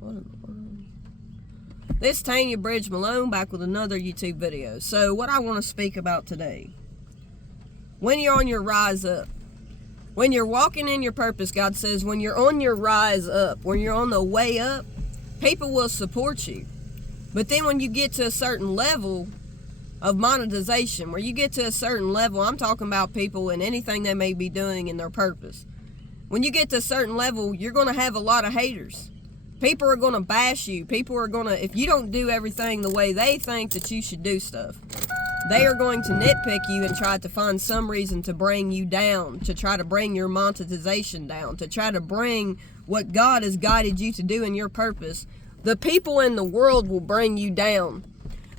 What in the world? This is Tanya Bridge Malone back with another YouTube video. So what I want to speak about today, when you're on your rise up, when you're walking in your purpose, God says when you're on your rise up, when you're on the way up, people will support you. But then when you get to a certain level of monetization, where you get to a certain level, I'm talking about people and anything they may be doing in their purpose. When you get to a certain level, you're going to have a lot of haters. People are going to bash you. People are going to, if you don't do everything the way they think that you should do stuff, they are going to nitpick you and try to find some reason to bring you down, to try to bring your monetization down, to try to bring what God has guided you to do in your purpose. The people in the world will bring you down.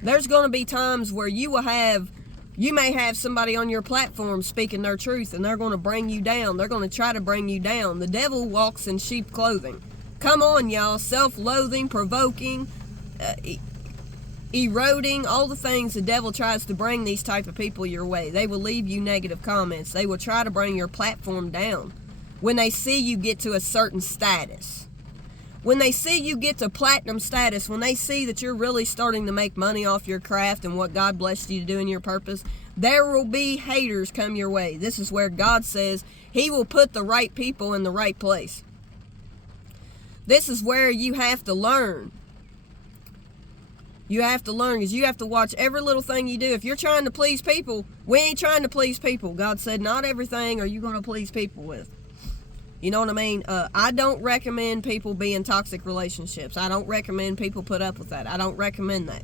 There's going to be times where you may have somebody on your platform speaking their truth, and they're going to bring you down. They're going to try to bring you down. The devil walks in sheep clothing. Come on, y'all. Self-loathing, provoking, eroding, all the things the devil tries to bring these type of people your way. They will leave you negative comments. They will try to bring your platform down when they see you get to a certain status. When they see you get to platinum status, when they see that you're really starting to make money off your craft and what God blessed you to do in your purpose, there will be haters come your way. This is where God says He will put the right people in the right place. This is where you have to learn. You have to learn, because you have to watch every little thing you do. If you're trying to please people, we ain't trying to please people. God said not everything are you going to please people with. You know what I mean? I don't recommend people be in toxic relationships. I don't recommend people put up with that. I don't recommend that.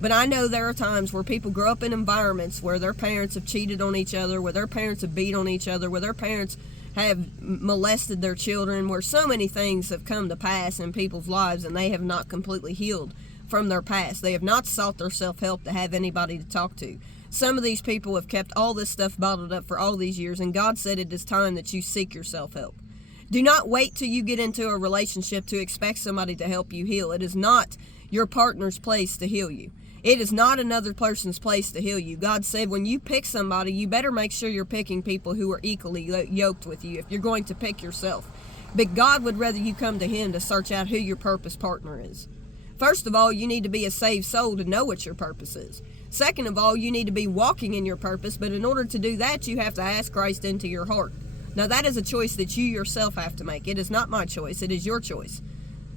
But I know there are times where people grow up in environments where their parents have cheated on each other, where their parents have beat on each other, where their parents have molested their children, where so many things have come to pass in people's lives and they have not completely healed from their past. They have not sought their self-help to have anybody to talk to. Some of these people have kept all this stuff bottled up for all these years, and God said it is time that you seek your self-help. Do not wait till you get into a relationship to expect somebody to help you heal. It is not your partner's place to heal you. It is not another person's place to heal you. God said when you pick somebody, you better make sure you're picking people who are equally yoked with you if you're going to pick yourself. But God would rather you come to Him to search out who your purpose partner is. First of all, you need to be a saved soul to know what your purpose is. Second of all, you need to be walking in your purpose, but in order to do that, you have to ask Christ into your heart. Now, that is a choice that you yourself have to make. It is not my choice. It is your choice.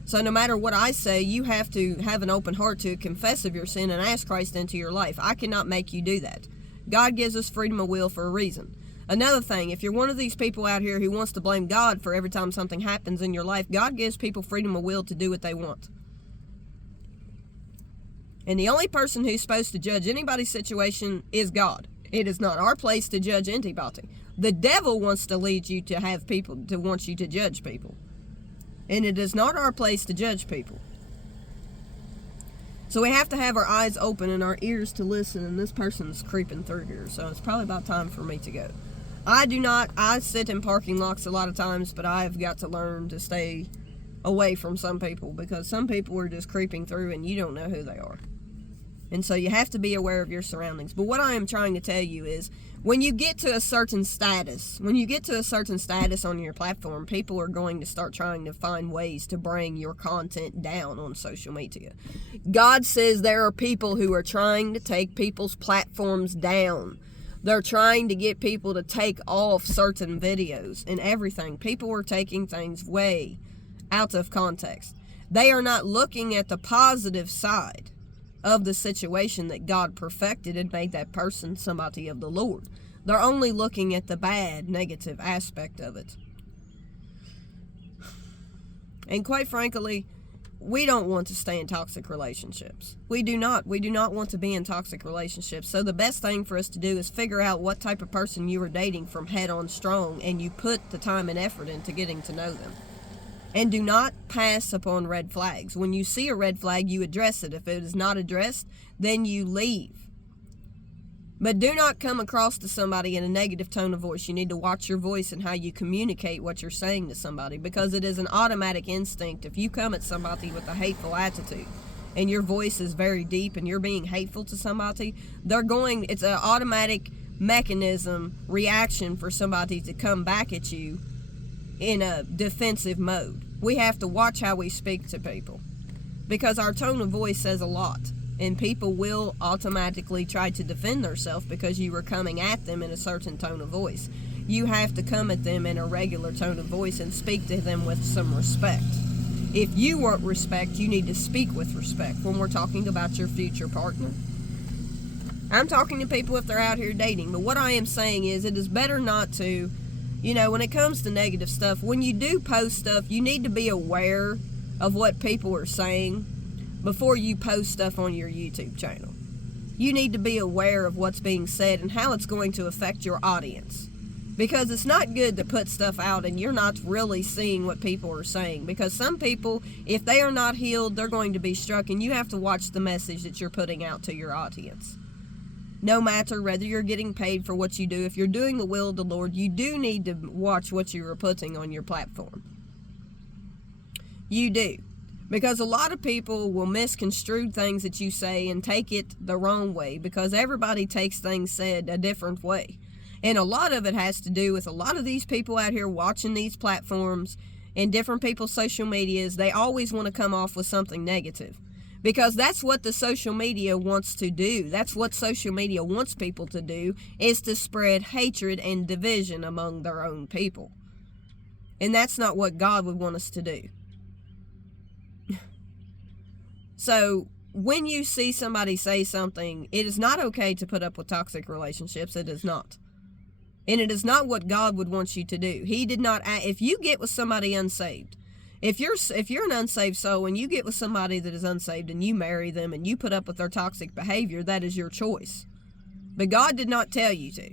So no matter what I say, you have to have an open heart to confess of your sin and ask Christ into your life. I cannot make you do that. God gives us freedom of will for a reason. Another thing, if you're one of these people out here who wants to blame God for every time something happens in your life, God gives people freedom of will to do what they want. And the only person who's supposed to judge anybody's situation is God. It is not our place to judge anybody. The devil wants to lead you to have people, to want you to judge people. And it is not our place to judge people. So we have to have our eyes open and our ears to listen, and this person's creeping through here, so it's probably about time for me to go. I sit in parking lots a lot of times, but I've got to learn to stay away from some people, because some people are just creeping through and you don't know who they are. And so you have to be aware of your surroundings. But what I am trying to tell you is, when you get to a certain status, on your platform, people are going to start trying to find ways to bring your content down on social media. God says there are people who are trying to take people's platforms down. They're trying to get people to take off certain videos and everything. People are taking things way out of context. They are not looking at the positive side of the situation that God perfected and made that person somebody of the Lord. They're only looking at the bad, negative aspect of it. And quite frankly, we don't want to stay in toxic relationships. We do not. We do not want to be in toxic relationships. So the best thing for us to do is figure out what type of person you are dating from head on strong, and you put the time and effort into getting to know them. And do not pass upon red flags. When you see a red flag, you address it. If it is not addressed, then you leave. But do not come across to somebody in a negative tone of voice. You need to watch your voice and how you communicate what you're saying to somebody, because it is an automatic instinct. If you come at somebody with a hateful attitude and your voice is very deep and you're being hateful to somebody, it's an automatic reaction for somebody to come back at you in a defensive mode. we have to watch how we speak to people, because our tone of voice says a lot, and people will automatically try to defend themselves because you are coming at them in a certain tone of voice. You have to come at them in a regular tone of voice and speak to them with some respect. If you want respect, you need to speak with respect when we're talking about your future partner. I'm talking to people if they're out here dating, but what I am saying is it is better not to, when it comes to negative stuff, when you do post stuff, you need to be aware of what people are saying before you post stuff on your YouTube channel. You need to be aware of what's being said and how it's going to affect your audience. Because it's not good to put stuff out and you're not really seeing what people are saying. Because some people, if they are not healed, they're going to be struck, and you have to watch the message that you're putting out to your audience. No matter whether you're getting paid for what you do, if you're doing the will of the Lord, you do need to watch what you are putting on your platform. You do. Because a lot of people will misconstrue things that you say and take it the wrong way, because everybody takes things said a different way. And a lot of it has to do with a lot of these people out here watching these platforms and different people's social medias. They always want to come off with something negative, because that's what the social media wants to do. That's what social media wants people to do, is to spread hatred and division among their own people. And that's not what God would want us to do. So when you see somebody say something, it is not okay to put up with toxic relationships. It is not. And it is not what God would want you to do. He did not, if you get with somebody unsaved, if you're an unsaved soul and you get with somebody that is unsaved and you marry them and you put up with their toxic behavior, that is your choice. But God did not tell you to.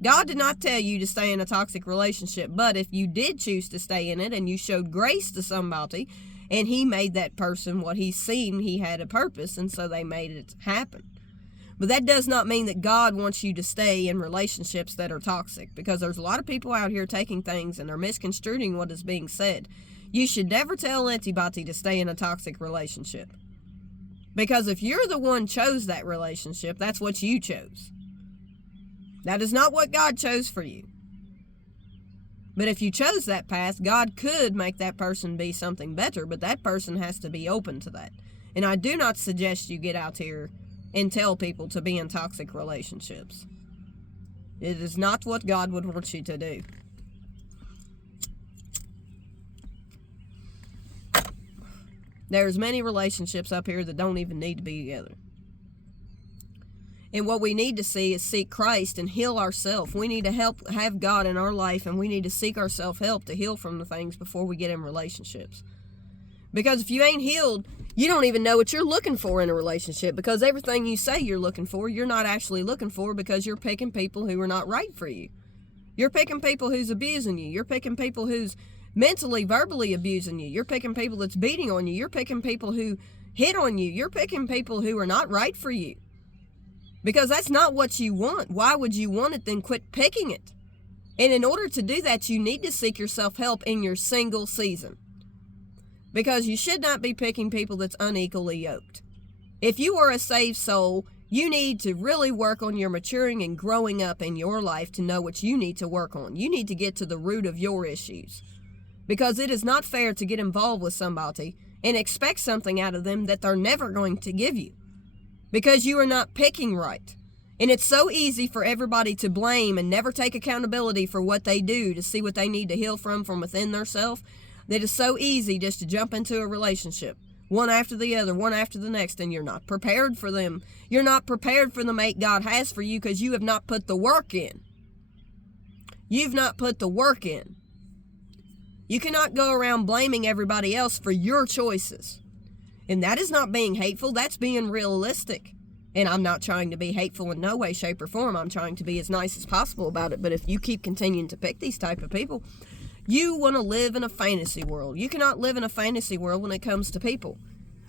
God did not tell you to stay in a toxic relationship. But if you did choose to stay in it and you showed grace to somebody, and he made that person what he seen, he had a purpose, and so they made it happen. But that does not mean that God wants you to stay in relationships that are toxic, because there's a lot of people out here taking things and they're misconstruing what is being said. You should never tell anybody to stay in a toxic relationship, because if you're the one chose that relationship, that's what you chose. That is not what God chose for you. But if you chose that path, God could make that person be something better, but that person has to be open to that. And I do not suggest you get out here and tell people to be in toxic relationships. It is not what God would want you to do. There's many relationships up here that don't even need to be together. And what we need to see is seek Christ and heal ourselves. We need to have God in our life, and we need to seek ourselves help to heal from the things before we get in relationships. Because if you ain't healed, you don't even know what you're looking for in a relationship, because everything you say you're looking for, you're not actually looking for, because you're picking people who are not right for you. You're picking people who's abusing you. You're picking people who's mentally, verbally abusing you. You're picking people that's beating on you. You're picking people who hit on you. You're picking people who are not right for you. Because that's not what you want. Why would you want it? Then quit picking it. And in order to do that, you need to seek yourself help in your single season. Because you should not be picking people that's unequally yoked. If you are a saved soul, you need to really work on your maturing and growing up in your life to know what you need to work on. You need to get to the root of your issues. Because it is not fair to get involved with somebody and expect something out of them that they're never going to give you, because you are not picking right. And it's so easy for everybody to blame and never take accountability for what they do to see what they need to heal from within themselves, that it's so easy just to jump into a relationship, one after the other, one after the next, and you're not prepared for them. You're not prepared for the mate God has for you, because you have not put the work in. You've not put the work in. You cannot go around blaming everybody else for your choices. And that is not being hateful, that's being realistic. And I'm not trying to be hateful in no way, shape, or form. I'm trying to be as nice as possible about it. But if you keep continuing to pick these type of people, you want to live in a fantasy world. You cannot live in a fantasy world when it comes to people.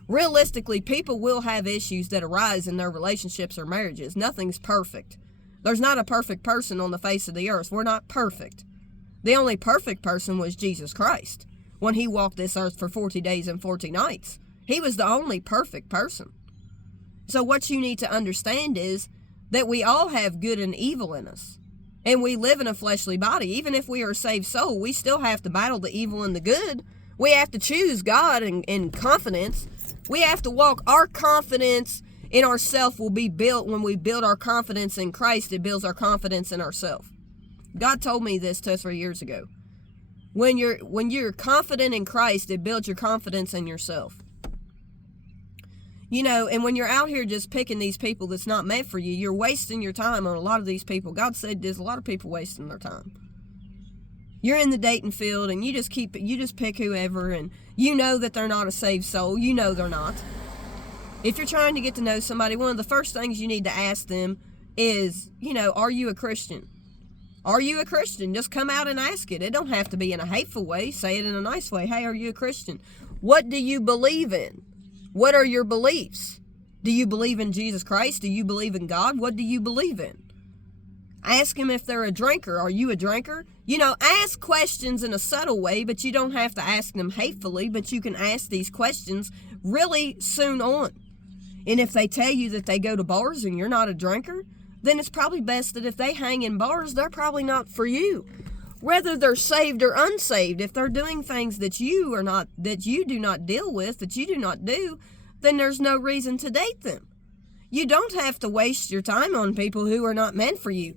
Realistically, people will have issues that arise in their relationships or marriages. Nothing's perfect. There's not a perfect person on the face of the earth. We're not perfect. The only perfect person was Jesus Christ when he walked this earth for 40 days and 40 nights. He was the only perfect person. So what you need to understand is that we all have good and evil in us. And we live in a fleshly body. Even if we are a saved soul, we still have to battle the evil and the good. We have to choose God in confidence. We have to walk. Our confidence in ourselves will be built when we build our confidence in Christ. It builds our confidence in ourselves. God told me this 2 or 3 years ago. When you're confident in Christ, it builds your confidence in yourself. You know, and when you're out here just picking these people that's not meant for you, you're wasting your time on a lot of these people. God said there's a lot of people wasting their time. You're in the dating field and you just pick whoever, and you know that they're not a saved soul. You know they're not. If you're trying to get to know somebody, one of the first things you need to ask them is, you know, are you a Christian? Are you a Christian? Just come out and ask it. It don't have to be in a hateful way. Say it in a nice way. Hey, are you a Christian? What do you believe in? What are your beliefs? Do you believe in Jesus Christ? Do you believe in God? What do you believe in? Ask them if they're a drinker. Are you a drinker? You know, ask questions in a subtle way, but you don't have to ask them hatefully, but you can ask these questions really soon on. And if they tell you that they go to bars and you're not a drinker, then it's probably best that if they hang in bars, they're probably not for you. Whether they're saved or unsaved, if they're doing things that you do not deal with, that you do not do, then there's no reason to date them. You don't have to waste your time on people who are not meant for you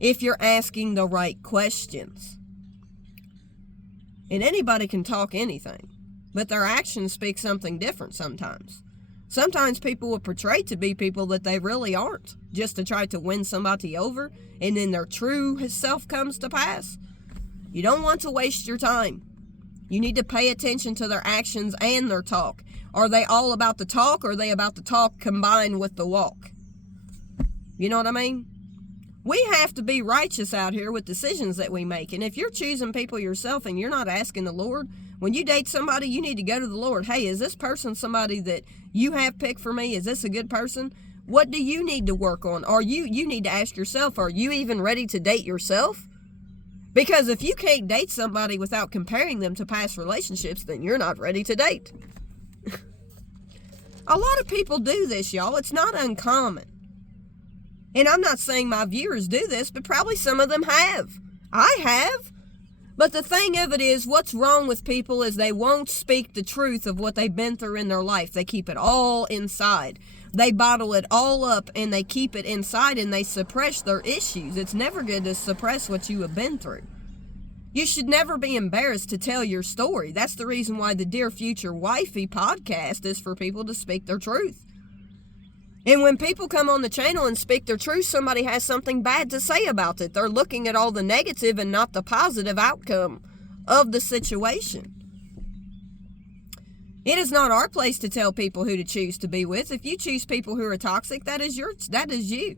if you're asking the right questions. And anybody can talk anything, but their actions speak something different sometimes. Sometimes people will portray to be people that they really aren't, just to try to win somebody over, and then their true self comes to pass. You don't want to waste your time. You need to pay attention to their actions and their talk. Are they all about the talk, or are they about the talk combined with the walk? You know what I mean? We have to be righteous out here with decisions that we make. And if you're choosing people yourself and you're not asking the Lord, when you date somebody, you need to go to the Lord. Hey, is this person somebody that you have picked for me? Is this a good person? What do you need to work on? You need to ask yourself, are you even ready to date yourself? Because if you can't date somebody without comparing them to past relationships, then you're not ready to date. A lot of people do this, y'all. It's not uncommon. And I'm not saying my viewers do this, but probably some of them have. I have. But the thing of it is, what's wrong with people is they won't speak the truth of what they've been through in their life. They keep it all inside. They bottle it all up and they keep it inside and they suppress their issues. It's never good to suppress what you have been through. You should never be embarrassed to tell your story. That's the reason why the Dear Future Wifey podcast is for people to speak their truth. And when people come on the channel and speak their truth, somebody has something bad to say about it. They're looking at all the negative and not the positive outcome of the situation. It is not our place to tell people who to choose to be with. If you choose people who are toxic, that is you.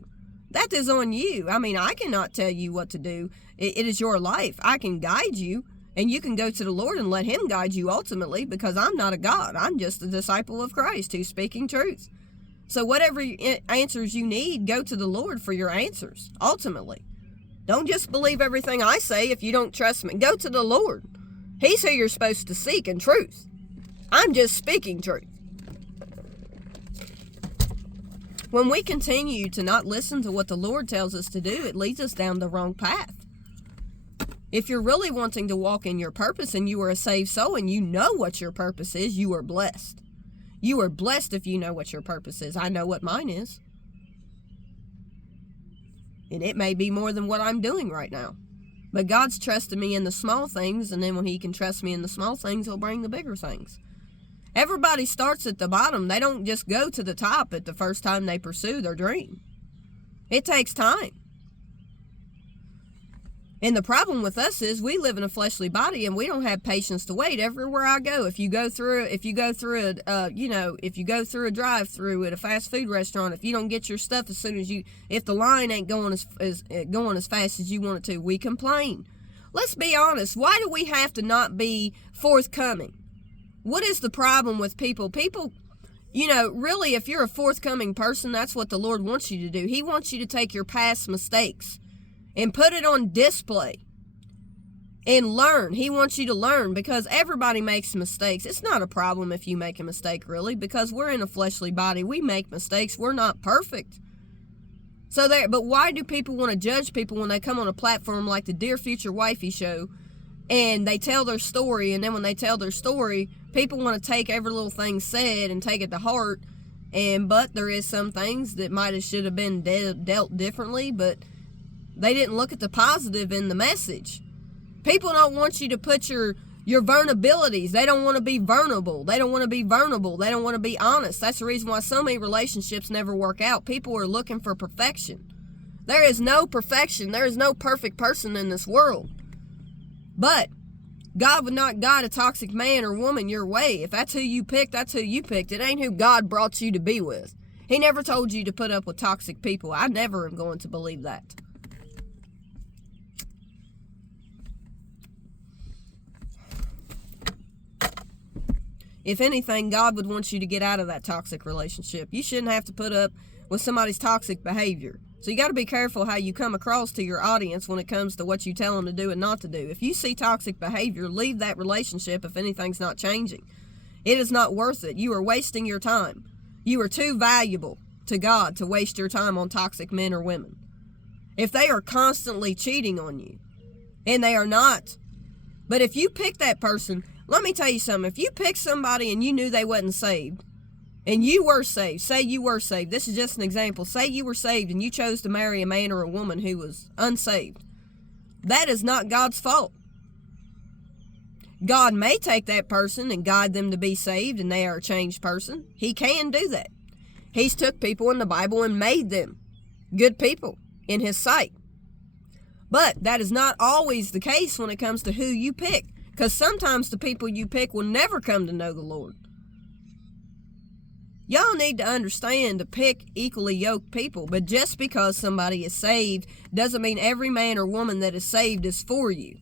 That is on you. I mean, I cannot tell you what to do. It is your life. I can guide you, and you can go to the Lord and let Him guide you ultimately, because I'm not a God. I'm just a disciple of Christ who's speaking truth. So whatever answers you need, go to the Lord for your answers, ultimately. Don't just believe everything I say if you don't trust me. Go to the Lord. He's who you're supposed to seek in truth. I'm just speaking truth. When we continue to not listen to what the Lord tells us to do, it leads us down the wrong path. If you're really wanting to walk in your purpose and you are a saved soul and you know what your purpose is, you are blessed. You are blessed if you know what your purpose is. I know what mine is. And it may be more than what I'm doing right now. But God's trusted me in the small things, and then when He can trust me in the small things, He'll bring the bigger things. Everybody starts at the bottom. They don't just go to the top at the first time they pursue their dream. It takes time. And the problem with us is we live in a fleshly body and we don't have patience to wait. Everywhere I go, if you go through a drive-through at a fast food restaurant, if you don't get your stuff as soon as if the line ain't going as fast as you want it to, we complain. Let's be honest. Why do we have to not be forthcoming? What is the problem with people? People, really, if you're a forthcoming person, that's what the Lord wants you to do. He wants you to take your past mistakes and put it on display and learn. He wants you to learn, because everybody makes mistakes. It's not a problem if you make a mistake, really, because we're in a fleshly body. We make mistakes. We're not perfect. But why do people want to judge people when they come on a platform like the Dear Future Wifey show and they tell their story, and then when they tell their story, people want to take every little thing said and take it to heart, but there is some things that should have been dealt differently, but they didn't look at the positive in the message. People don't want you to put your vulnerabilities. They don't want to be vulnerable. They don't want to be vulnerable. They don't want to be honest. That's the reason why so many relationships never work out. People are looking for perfection. There is no perfection. There is no perfect person in this world. But God would not guide a toxic man or woman your way. If that's who you picked, that's who you picked. It ain't who God brought you to be with. He never told you to put up with toxic people. I never am going to believe that. If anything, God would want you to get out of that toxic relationship. You shouldn't have to put up with somebody's toxic behavior. So you got to be careful how you come across to your audience when it comes to what you tell them to do and not to do. If you see toxic behavior, leave that relationship if anything's not changing. It is not worth it. You are wasting your time. You are too valuable to God to waste your time on toxic men or women. If they are constantly cheating on you, and they are not, but if you pick that person, let me tell you something. If you pick somebody and you knew they wasn't saved, and you were saved, say you were saved, this is just an example, say you were saved and you chose to marry a man or a woman who was unsaved, that is not God's fault. God may take that person and guide them to be saved and they are a changed person. He can do that. He's took people in the Bible and made them good people in His sight. But that is not always the case when it comes to who you pick, because sometimes the people you pick will never come to know the Lord. Y'all need to understand to pick equally yoked people, but just because somebody is saved doesn't mean every man or woman that is saved is for you.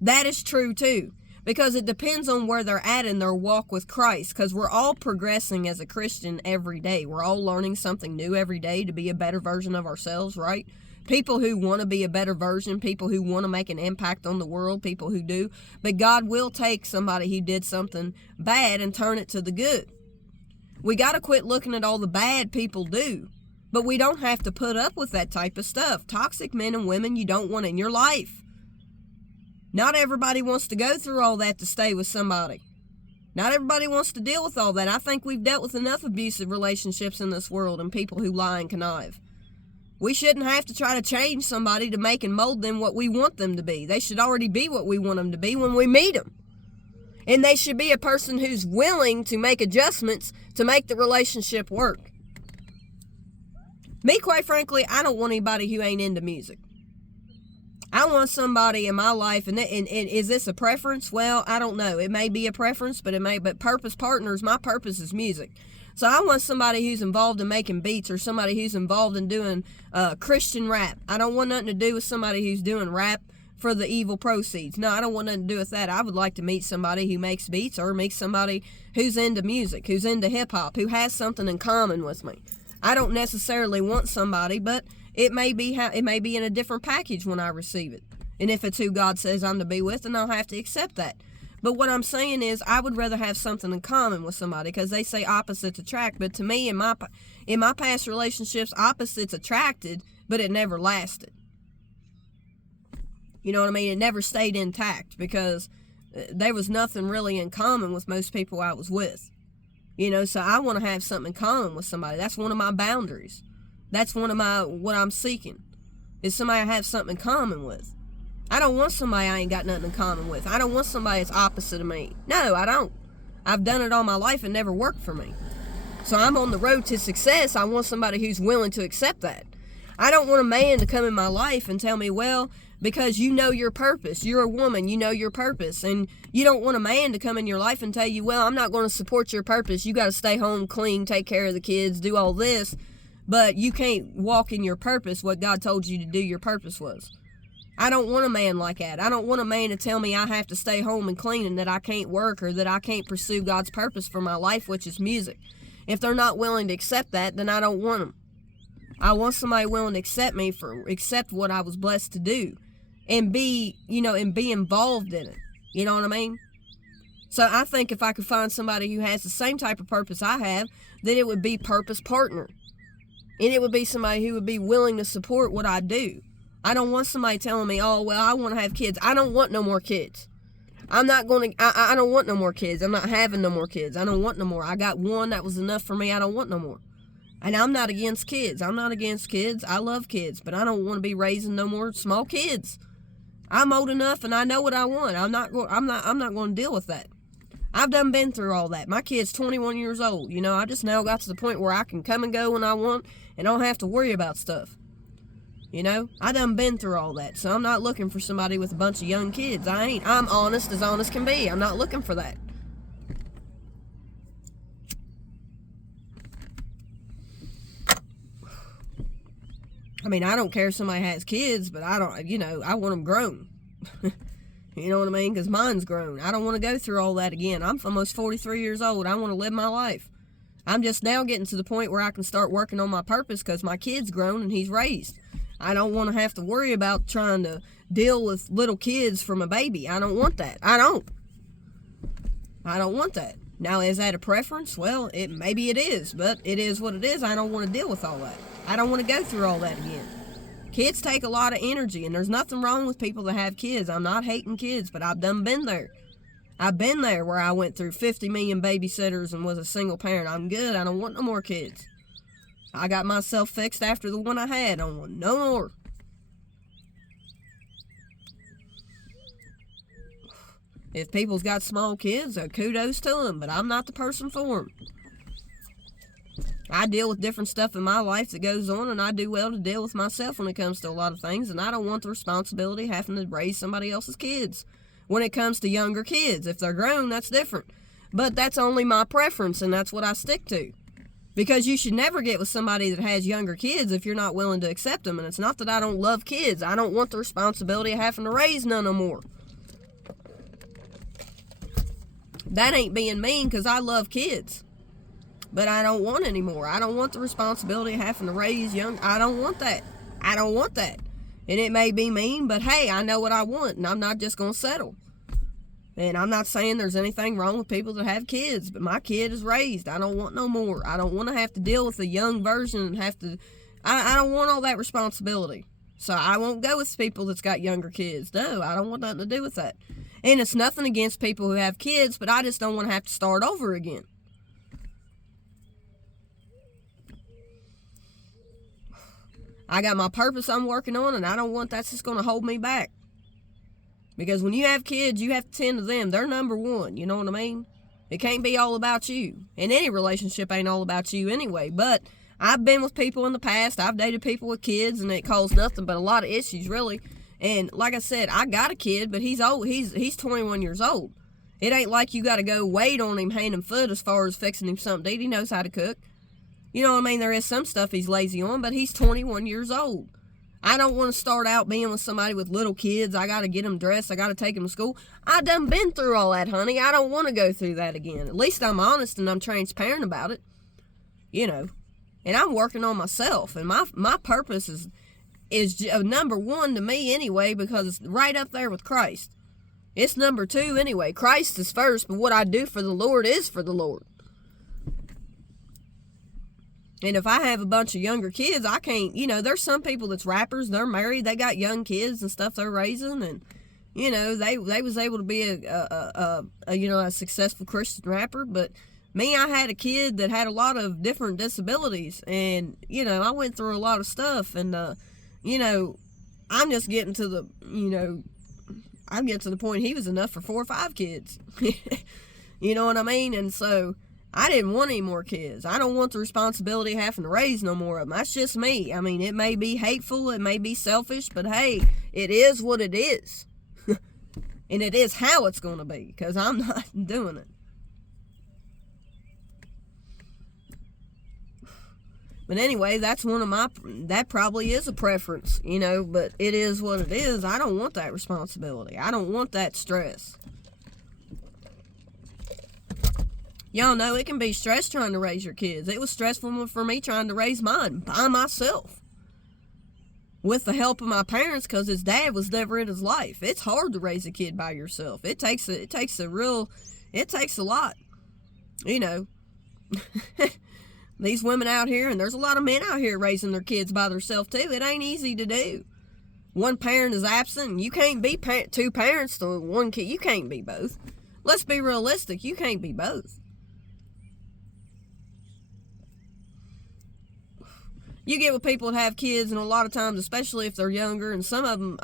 That is true too, because it depends on where they're at in their walk with Christ, because we're all progressing as a Christian every day. We're all learning something new every day to be a better version of ourselves, right? People who want to be a better version, people who want to make an impact on the world, people who do. But God will take somebody who did something bad and turn it to the good. We got to quit looking at all the bad people do. But we don't have to put up with that type of stuff. Toxic men and women you don't want in your life. Not everybody wants to go through all that to stay with somebody. Not everybody wants to deal with all that. I think we've dealt with enough abusive relationships in this world and people who lie and connive. We shouldn't have to try to change somebody to make and mold them what we want them to be. They should already be what we want them to be when we meet them. And they should be a person who's willing to make adjustments to make the relationship work. Me, quite frankly, I don't want anybody who ain't into music. I want somebody in my life, and is this a preference? Well, I don't know. It may be a preference, but purpose partners, my purpose is music. So I want somebody who's involved in making beats or somebody who's involved in doing Christian rap. I don't want nothing to do with somebody who's doing rap for the evil proceeds. No, I don't want nothing to do with that. I would like to meet somebody who makes beats or meet somebody who's into music, who's into hip-hop, who has something in common with me. I don't necessarily want somebody, but it may be in a different package when I receive it. And if it's who God says I'm to be with, then I'll have to accept that. But what I'm saying is I would rather have something in common with somebody, because they say opposites attract. But to me, in my past relationships, opposites attracted, but it never lasted. You know what I mean? It never stayed intact because there was nothing really in common with most people I was with. You know, so I want to have something in common with somebody. That's one of my boundaries. That's what I'm seeking, is somebody I have something in common with. I don't want somebody I ain't got nothing in common with. I don't want somebody that's opposite of me. No, I don't. I've done it all my life and never worked for me. So I'm on the road to success. I want somebody who's willing to accept that. I don't want a man to come in my life and tell me, well, because you know your purpose. You're a woman, you know your purpose. And you don't want a man to come in your life and tell you, well, I'm not going to support your purpose. You got to stay home, clean, take care of the kids, do all this. But you can't walk in your purpose, what God told you to do your purpose was. I don't want a man like that. I don't want a man to tell me I have to stay home and clean and that I can't work or that I can't pursue God's purpose for my life, which is music. If they're not willing to accept that, then I don't want them. I want somebody willing to accept what I was blessed to do and be involved in it. You know what I mean? So I think if I could find somebody who has the same type of purpose I have, then it would be purpose partner. And it would be somebody who would be willing to support what I do. I don't want somebody telling me, oh, well, I want to have kids. I don't want no more kids. I don't want no more kids. I'm not having no more kids. I don't want no more. I got one that was enough for me. I don't want no more. And I'm not against kids. I'm not against kids. I love kids, but I don't want to be raising no more small kids. I'm old enough and I know what I want. I'm not going to deal with that. I've done been through all that. My kid's 21 years old. You know, I just now got to the point where I can come and go when I want and don't have to worry about stuff. You know, I done been through all that, so I'm not looking for somebody with a bunch of young kids. I'm honest as honest can be. I'm not looking for that. I mean, I don't care if somebody has kids, but I want them grown. You know what I mean? Because mine's grown. I don't want to go through all that again. I'm almost 43 years old. I want to live my life. I'm just now getting to the point where I can start working on my purpose because my kid's grown and he's raised. I don't want to have to worry about trying to deal with little kids from a baby. I don't want that. I don't want that. Now, is that a preference? Well, maybe it is, but it is what it is. I don't want to deal with all that. I don't want to go through all that again. Kids take a lot of energy, and there's nothing wrong with people that have kids. I'm not hating kids, but I've been there. I've been there where I went through 50 million babysitters and was a single parent. I'm good. I don't want no more kids. I got myself fixed after the one I had. I don't want no more. If people's got small kids, kudos to them, but I'm not the person for them. I deal with different stuff in my life that goes on, and I do well to deal with myself when it comes to a lot of things, and I don't want the responsibility of having to raise somebody else's kids. When it comes to younger kids, if they're grown, that's different. But that's only my preference, and that's what I stick to. Because you should never get with somebody that has younger kids if you're not willing to accept them. And it's not that I don't love kids. I don't want the responsibility of having to raise none no more. That ain't being mean because I love kids. But I don't want any more. I don't want the responsibility of having to raise young. I don't want that. I don't want that. And it may be mean, but hey, I know what I want. And I'm not just going to settle. And I'm not saying there's anything wrong with people that have kids, but my kid is raised. I don't want no more. I don't want to have to deal with a young version and have to, I don't want all that responsibility. So I won't go with people that's got younger kids. No, I don't want nothing to do with that. And it's nothing against people who have kids, but I just don't want to have to start over again. I got my purpose I'm working on, and I don't want that's just going to hold me back. Because when you have kids, you have to tend to them. They're number one, you know what I mean? It can't be all about you. And any relationship ain't all about you anyway. But I've been with people in the past. I've dated people with kids, and it caused nothing but a lot of issues, really. And like I said, I got a kid, but he's old. He's 21 years old. It ain't like you got to go wait on him hand and foot as far as fixing him something to eat. He knows how to cook. You know what I mean? There is some stuff he's lazy on, but he's 21 years old. I don't want to start out being with somebody with little kids. I got to get them dressed. I got to take them to school. I done been through all that, honey. I don't want to go through that again. At least I'm honest and I'm transparent about it. You know. And I'm working on myself. And my purpose is number one to me anyway, because it's right up there with Christ. It's number two anyway. Christ is first, but what I do for the Lord is for the Lord. And if I have a bunch of younger kids, I can't, there's some people that's rappers, they're married, they got young kids and stuff they're raising, and, they was able to be a successful Christian rapper, but me, I had a kid that had a lot of different disabilities, and, I went through a lot of stuff, and, I'm just getting to the, I'm getting to the point he was enough for 4 or 5 kids. You know what I mean? And so I didn't want any more kids. I don't want the responsibility of having to raise no more of them. That's just me. I mean, it may be hateful, it may be selfish, but hey, it is what it is. And it is how it's going to be, because I'm not doing it. But anyway, that's that probably is a preference, but it is what it is. I don't want that responsibility. I don't want that stress. Y'all know it can be stress trying to raise your kids. It was stressful for me trying to raise mine by myself. With the help of my parents, because his dad was never in his life. It's hard to raise a kid by yourself. It takes a lot. These women out here, and there's a lot of men out here raising their kids by themselves too. It ain't easy to do. one parent is absent, and you can't be two parents to one kid. You can't be both. Let's be realistic. You can't be both. You get with people that have kids, and a lot of times, especially if they're younger, and some of them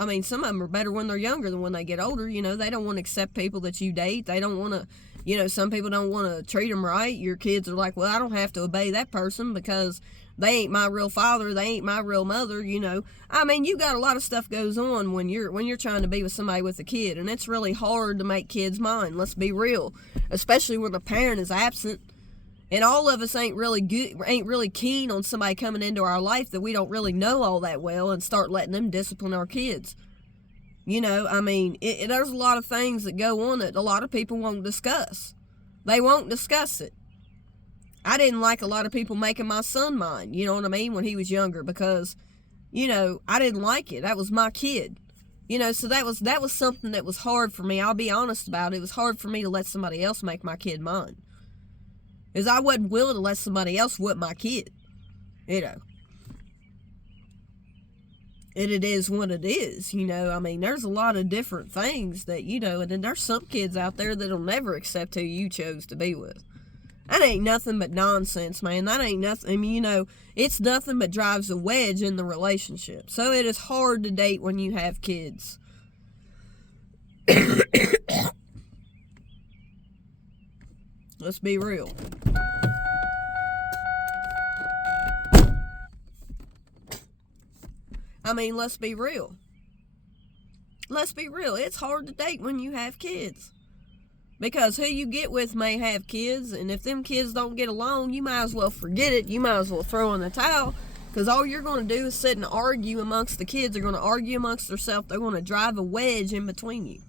are better when they're younger than when they get older. They don't want to accept people that you date. They don't want to, some people don't want to treat them right. Your kids are like, well, I don't have to obey that person because they ain't my real father. They ain't my real mother. You got a lot of stuff goes on when you're trying to be with somebody with a kid, and it's really hard to make kids mind. Let's be real, especially when the parent is absent. And all of us ain't really keen on somebody coming into our life that we don't really know all that well and start letting them discipline our kids. There's a lot of things that go on that a lot of people won't discuss. They won't discuss it. I didn't like a lot of people making my son mine, when he was younger, because, I didn't like it. That was my kid. So that was something that was hard for me. I'll be honest about it. It was hard for me to let somebody else make my kid mine. Because I wasn't willing to let somebody else whip my kid. And it is what it is, there's a lot of different things that, and then there's some kids out there that'll never accept who you chose to be with. That ain't nothing but nonsense, man. That ain't nothing, it's nothing but drives a wedge in the relationship. So it is hard to date when you have kids. Let's be real. Let's be real. Let's be real. It's hard to date when you have kids. Because who you get with may have kids, and if them kids don't get along, you might as well forget it. You might as well throw in the towel. Because all you're going to do is sit and argue amongst the kids. They're going to argue amongst themselves. They're going to drive a wedge in between you.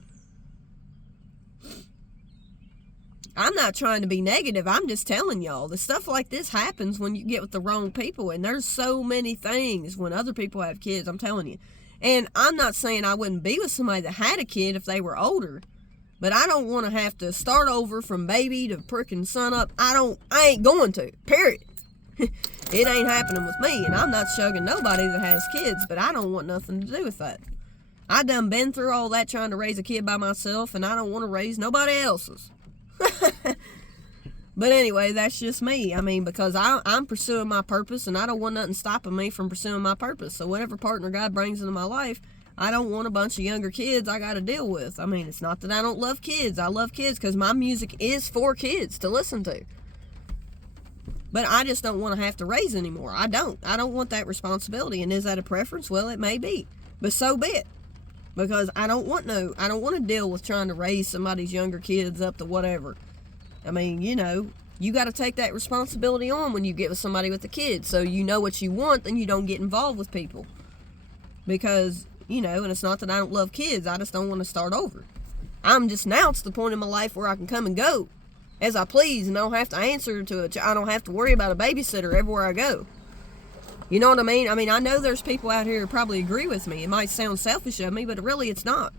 I'm not trying to be negative. I'm just telling y'all. The stuff like this happens when you get with the wrong people. And there's so many things when other people have kids. I'm telling you. And I'm not saying I wouldn't be with somebody that had a kid if they were older. But I don't want to have to start over from baby to frickin' sun up. I ain't going to. Period. It ain't happening with me. And I'm not shugging nobody that has kids. But I don't want nothing to do with that. I done been through all that trying to raise a kid by myself. And I don't want to raise nobody else's. But anyway, that's just me. Because I'm pursuing my purpose, and I don't want nothing stopping me from pursuing my purpose. So whatever partner God brings into my life, I don't want a bunch of younger kids I got to deal with. It's not that I don't love kids. I love kids because my music is for kids to listen to. But I just don't want to have to raise anymore. I don't want that responsibility. And is that a preference? Well, it may be. But so be it. Because I don't want to deal with trying to raise somebody's younger kids up to whatever. You got to take that responsibility on when you get with somebody with a kid. So you know what you want, then you don't get involved with people. Because, and it's not that I don't love kids. I just don't want to start over. I'm just now to the point in my life where I can come and go as I please, and I don't have to answer to it. I don't have to worry about a babysitter everywhere I go. You know what I mean? I know there's people out here who probably agree with me. It might sound selfish of me, but really it's not.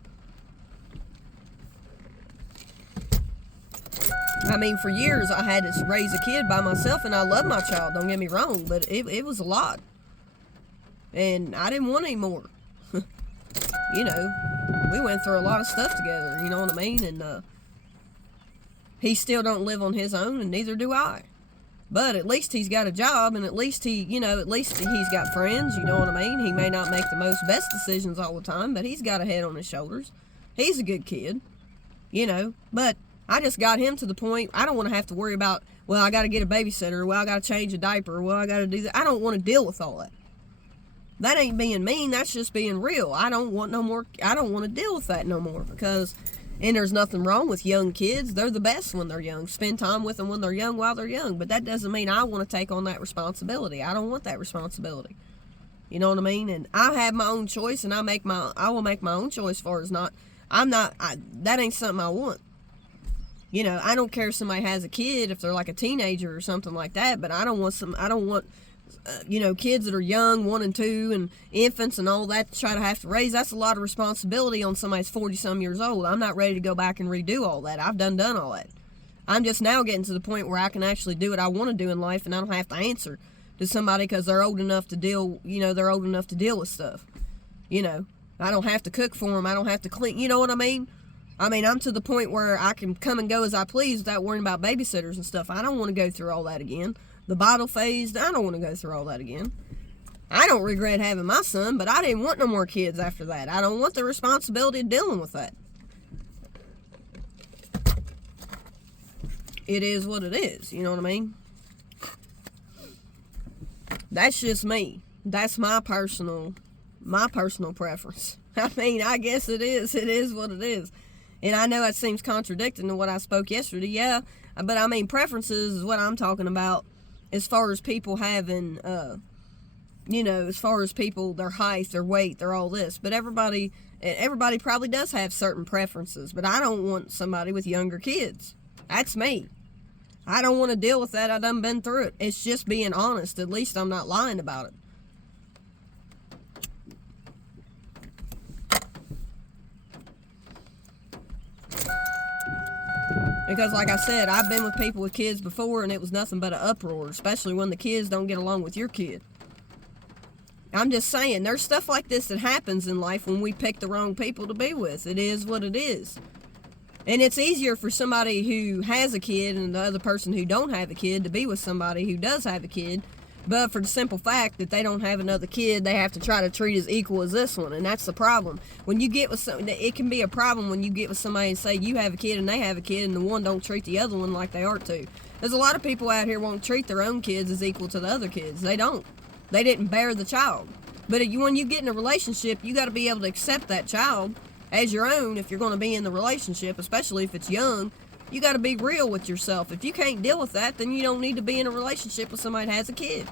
For years I had to raise a kid by myself, and I love my child, don't get me wrong, but it was a lot. And I didn't want any more. We went through a lot of stuff together, you know what I mean? And he still don't live on his own, and neither do I. But at least he's got a job, and at least he's got friends, you know what I mean? He may not make the best decisions all the time, but he's got a head on his shoulders. He's a good kid, but I just got him to the point, I don't want to have to worry about, well, I got to get a babysitter, well, I got to change a diaper, well, I got to do that. I don't want to deal with all that. That ain't being mean, that's just being real. I don't want to deal with that no more, because, and there's nothing wrong with young kids. They're the best when they're young. Spend time with them when they're young while they're young, but that doesn't mean I want to take on that responsibility. I don't want that responsibility. You know what I mean? And I have my own choice, and I will make my own choice as far as that ain't something I want. I don't care if somebody has a kid, if they're like a teenager or something like that, but I don't want kids that are young, 1 and 2, and infants and all that to try to have to raise. That's a lot of responsibility on somebody's 40-some years old. I'm not ready to go back and redo all that. I've done all that. I'm just now getting to the point where I can actually do what I want to do in life, and I don't have to answer to somebody because they're old enough to deal with stuff. I don't have to cook for them. I don't have to clean. You know what I mean? I'm to the point where I can come and go as I please without worrying about babysitters and stuff. I don't want to go through all that again. The bottle phase, I don't want to go through all that again. I don't regret having my son, but I didn't want no more kids after that. I don't want the responsibility of dealing with that. It is what it is, you know what I mean? That's just me. That's my personal preference. I guess it is. It is what it is. And I know that seems contradicting to what I spoke yesterday, yeah. But preferences is what I'm talking about as far as people having, as far as people, their height, their weight, their all this. But everybody probably does have certain preferences. But I don't want somebody with younger kids. That's me. I don't want to deal with that. I done been through it. It's just being honest. At least I'm not lying about it. Because like I said, I've been with people with kids before and it was nothing but an uproar, especially when the kids don't get along with your kid. I'm just saying, there's stuff like this that happens in life when we pick the wrong people to be with. It is what it is. And it's easier for somebody who has a kid and the other person who don't have a kid to be with somebody who does have a kid. But for the simple fact that they don't have another kid, they have to try to treat as equal as this one. And that's the problem. When you get with somebody, it can be a problem when you get with somebody and say you have a kid and they have a kid and the one don't treat the other one like they are to. There's a lot of people out here won't treat their own kids as equal to the other kids. They don't. They didn't bear the child. But when you get in a relationship, you got to be able to accept that child as your own if you're going to be in the relationship, especially if it's young. You got to be real with yourself. If you can't deal with that, then you don't need to be in a relationship with somebody that has a kid.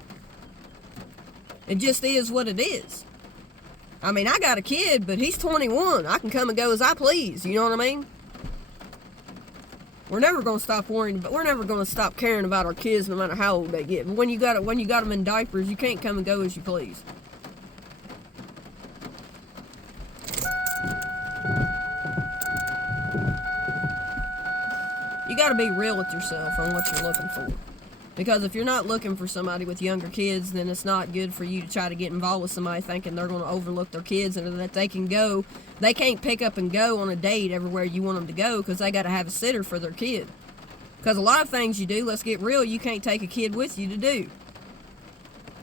It just is what it is. I got a kid, but he's 21. I can come and go as I please. You know what I mean? We're never going to stop worrying, but we're never going to stop caring about our kids no matter how old they get. But when you got them in diapers, you can't come and go as you please. You got to be real with yourself on what you're looking for. Because if you're not looking for somebody with younger kids, then it's not good for you to try to get involved with somebody thinking they're going to overlook their kids and that they can't pick up and go on a date everywhere you want them to go because they got to have a sitter for their kid. Because a lot of things you do, let's get real, you can't take a kid with you to do.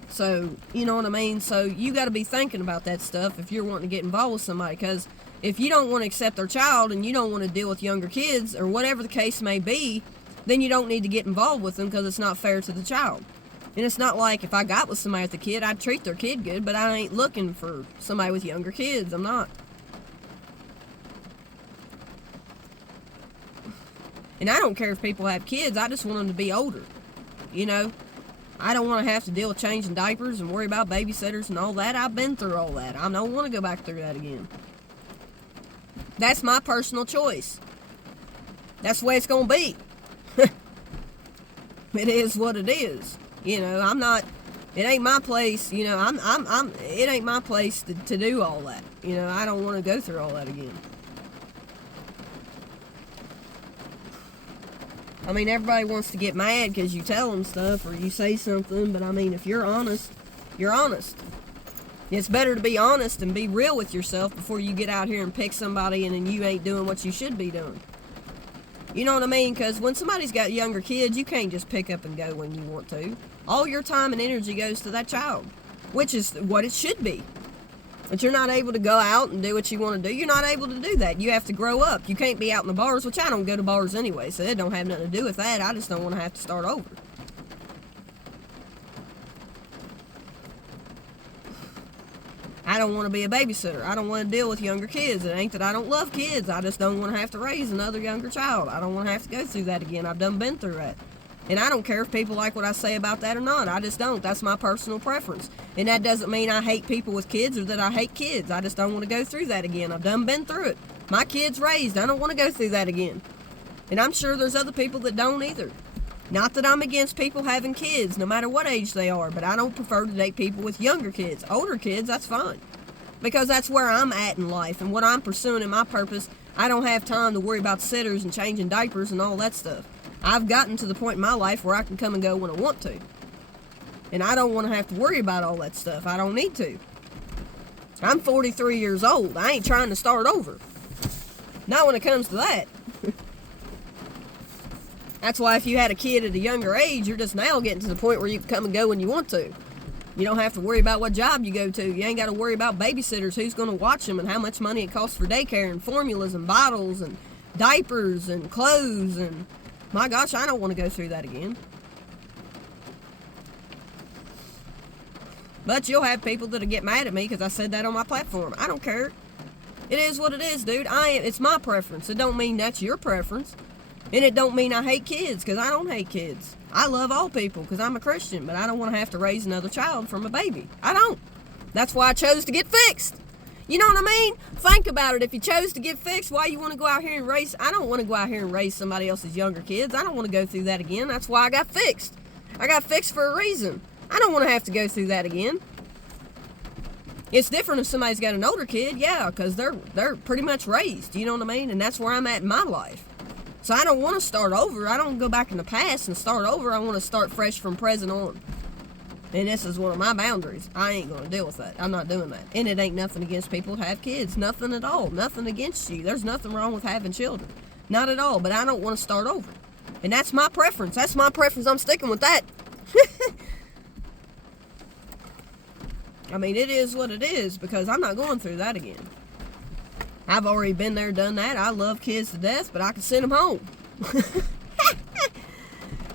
So, you know what I mean? So you got to be thinking about that stuff if you're wanting to get involved with somebody. Because if you don't want to accept their child and you don't want to deal with younger kids or whatever the case may be, then you don't need to get involved with them because it's not fair to the child. And it's not like if I got with somebody with a kid, I'd treat their kid good, but I ain't looking for somebody with younger kids. I'm not. And I don't care if people have kids. I just want them to be older. You know? I don't want to have to deal with changing diapers and worry about babysitters and all that. I've been through all that. I don't want to go back through that again. That's my personal choice. That's the way it's going to be. It is what it is. You know, it ain't my place, you know, it ain't my place to do all that. You know, I don't want to go through all that again. Everybody wants to get mad because you tell them stuff or you say something, but if you're honest, you're honest. It's better to be honest and be real with yourself before you get out here and pick somebody and then you ain't doing what you should be doing. You know what I mean? Because when somebody's got younger kids, you can't just pick up and go when you want to. All your time and energy goes to that child, which is what it should be. But you're not able to go out and do what you want to do. You're not able to do that. You have to grow up. You can't be out in the bars, which I don't go to bars anyway, so it don't have nothing to do with that. I just don't want to have to start over. I don't want to be a babysitter. I don't want to deal with younger kids. It ain't that I don't love kids. I just don't want to have to raise another younger child. I don't want to have to go through that again. I've done been through that. And I don't care if people like what I say about that or not. I just don't. That's my personal preference. And that doesn't mean I hate people with kids or that I hate kids. I just don't want to go through that again. I've done been through it. My kid's raised. I don't want to go through that again. And I'm sure there's other people that don't either. Not that I'm against people having kids, no matter what age they are, but I don't prefer to date people with younger kids. Older kids, that's fine. Because that's where I'm at in life and what I'm pursuing in my purpose. I don't have time to worry about sitters and changing diapers and all that stuff. I've gotten to the point in my life where I can come and go when I want to. And I don't want to have to worry about all that stuff. I don't need to. I'm 43 years old. I ain't trying to start over. Not when it comes to that. That's why if you had a kid at a younger age, you're just now getting to the point where you can come and go when you want to. You don't have to worry about what job you go to. You ain't got to worry about babysitters, who's going to watch them, and how much money it costs for daycare and formulas and bottles and diapers and clothes. And my gosh, I don't want to go through that again. But you'll have people that'll get mad at me because I said that on my platform. I don't care. It is what it is, dude. It's my preference. It don't mean that's your preference. And it don't mean I hate kids, because I don't hate kids. I love all people because I'm a Christian, but I don't want to have to raise another child from a baby. I don't. That's why I chose to get fixed. You know what I mean? Think about it. If you chose to get fixed, why you want to go out here and raise? I don't want to go out here and raise somebody else's younger kids. I don't want to go through that again. That's why I got fixed. I got fixed for a reason. I don't want to have to go through that again. It's different if somebody's got an older kid, yeah, because they're pretty much raised. You know what I mean? And that's where I'm at in my life. So I don't want to start over. I don't go back in the past and start over. I want to start fresh from present on. And this is one of my boundaries. I ain't going to deal with that. I'm not doing that. And it ain't nothing against people who have kids. Nothing at all. Nothing against you. There's nothing wrong with having children. Not at all. But I don't want to start over. And that's my preference. That's my preference. I'm sticking with that. I mean, it is what it is, because I'm not going through that again. I've already been there, done that. I love kids to death, but I can send them home.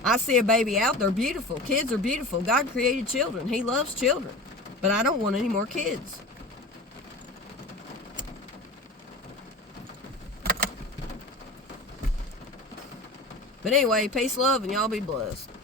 I see a baby out, they're beautiful. Kids are beautiful. God created children. He loves children. But I don't want any more kids. But anyway, peace, love, and y'all be blessed.